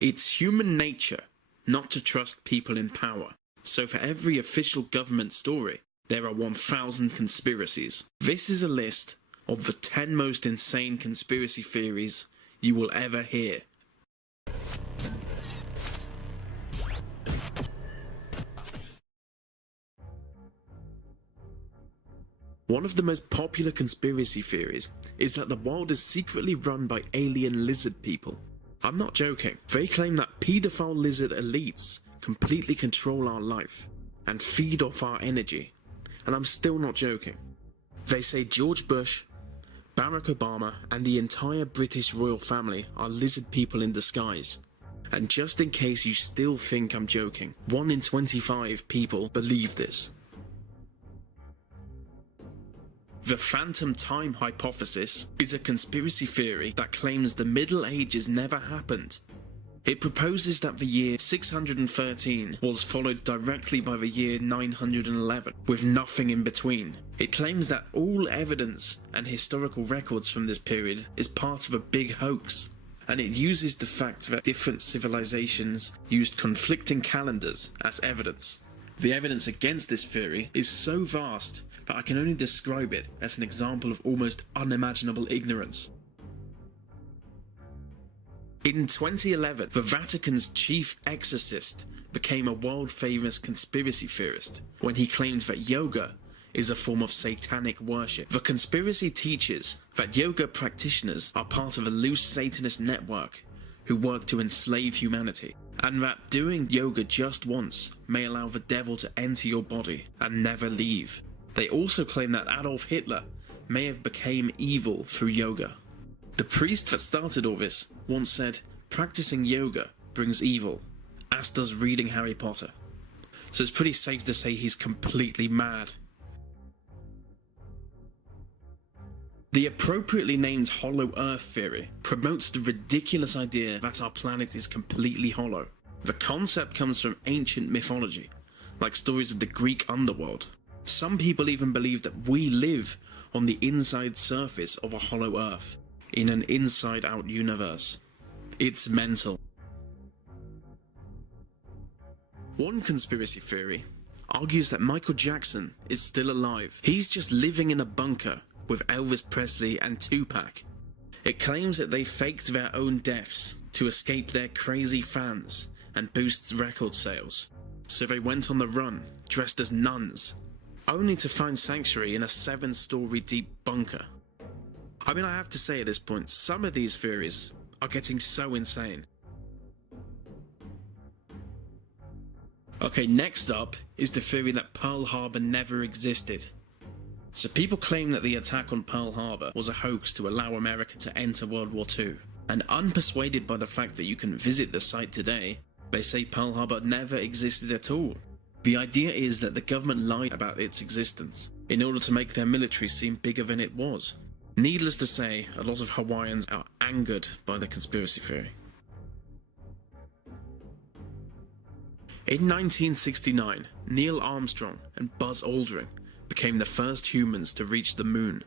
It's human nature not to trust people in power. So for every official government story, there are 1,000 conspiracies. This is a list of the 10 most insane conspiracy theories you will ever hear. One of the most popular conspiracy theories is that the world is secretly run by alien lizard people. I'm not joking. They claim that paedophile lizard elites completely control our life and feed off our energy. And I'm still not joking. They say George Bush, Barack Obama and the entire British royal family are lizard people in disguise. And just in case you still think I'm joking, 1 in 25 people believe this. The phantom time hypothesis is a conspiracy theory that claims the Middle Ages never happened. It proposes that the year 613 was followed directly by the year 911, with nothing in between. It claims that all evidence and historical records from this period is part of a big hoax, and it uses the fact that different civilizations used conflicting calendars as evidence. The evidence against this theory is so vast that I can only describe it as an example of almost unimaginable ignorance. In 2011, the Vatican's chief exorcist became a world-famous conspiracy theorist when he claimed that yoga is a form of satanic worship. The conspiracy teaches that yoga practitioners are part of a loose Satanist network who work to enslave humanity, and that doing yoga just once may allow the devil to enter your body and never leave. They also claim that Adolf Hitler may have become evil through yoga. The priest that started all this once said, "Practicing yoga brings evil, as does reading Harry Potter." So it's pretty safe to say he's completely mad. The appropriately named Hollow Earth theory promotes the ridiculous idea that our planet is completely hollow. The concept comes from ancient mythology, like stories of the Greek underworld. Some people even believe that we live on the inside surface of a hollow Earth, in an inside-out universe. It's mental. One conspiracy theory argues that Michael Jackson is still alive. He's just living in a bunker with Elvis Presley and Tupac. It claims that they faked their own deaths to escape their crazy fans and boost record sales. So they went on the run, dressed as nuns, only to find sanctuary in a 7-story deep bunker. I mean, I have to say at this point, some of these theories are getting so insane. Okay, next up is the theory that Pearl Harbor never existed. So people claim that the attack on Pearl Harbor was a hoax to allow America to enter World War II. And unpersuaded by the fact that you can visit the site today, they say Pearl Harbor never existed at all. The idea is that the government lied about its existence in order to make their military seem bigger than it was. Needless to say, a lot of Hawaiians are angered by the conspiracy theory. In 1969, Neil Armstrong and Buzz Aldrin became the first humans to reach the moon.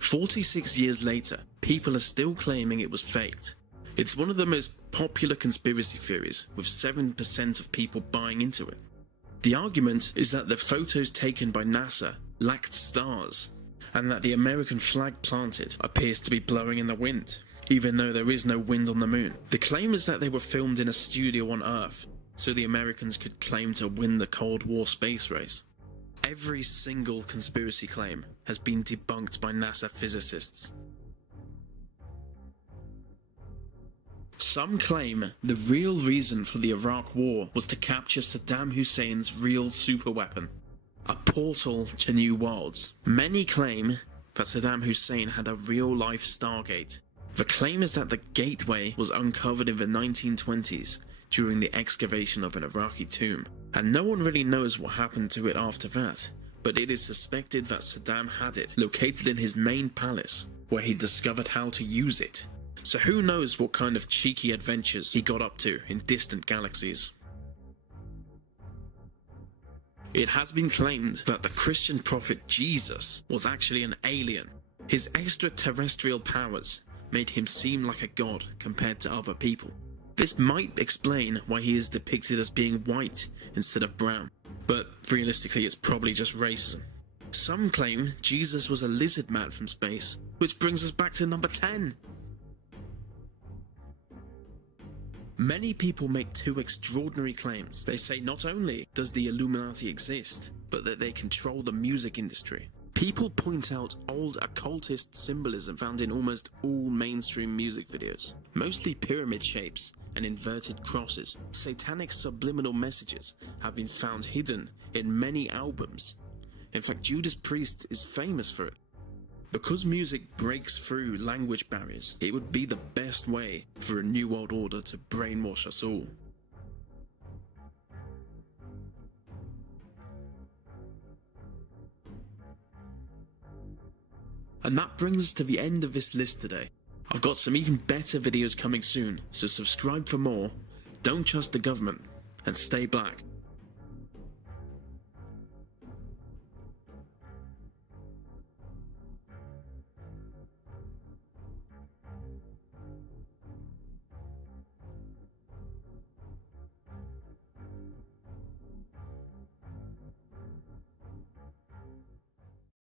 46 years later, people are still claiming it was faked. It's one of the most popular conspiracy theories, with 7% of people buying into it. The argument is that the photos taken by NASA lacked stars, and that the American flag planted appears to be blowing in the wind, even though there is no wind on the moon. The claim is that they were filmed in a studio on Earth, so the Americans could claim to win the Cold War space race. Every single conspiracy claim has been debunked by NASA physicists. Some claim the real reason for the Iraq War was to capture Saddam Hussein's real superweapon, a portal to new worlds. Many claim that Saddam Hussein had a real-life Stargate. The claim is that the gateway was uncovered in the 1920s during the excavation of an Iraqi tomb, and no one really knows what happened to it after that, but it is suspected that Saddam had it located in his main palace, where he discovered how to use it. So who knows what kind of cheeky adventures he got up to in distant galaxies. It has been claimed that the Christian prophet Jesus was actually an alien. His extraterrestrial powers made him seem like a god compared to other people. This might explain why he is depicted as being white instead of brown, but realistically it's probably just racism. Some claim Jesus was a lizard man from space, which brings us back to number 10. Many people make two extraordinary claims. They say not only does the Illuminati exist, but that they control the music industry. People point out old occultist symbolism found in almost all mainstream music videos, mostly pyramid shapes and inverted crosses. Satanic subliminal messages have been found hidden in many albums. In fact, Judas Priest is famous for it. Because music breaks through language barriers, it would be the best way for a new world order to brainwash us all. And that brings us to the end of this list today. I've got some even better videos coming soon, so subscribe for more, don't trust the government, and stay black.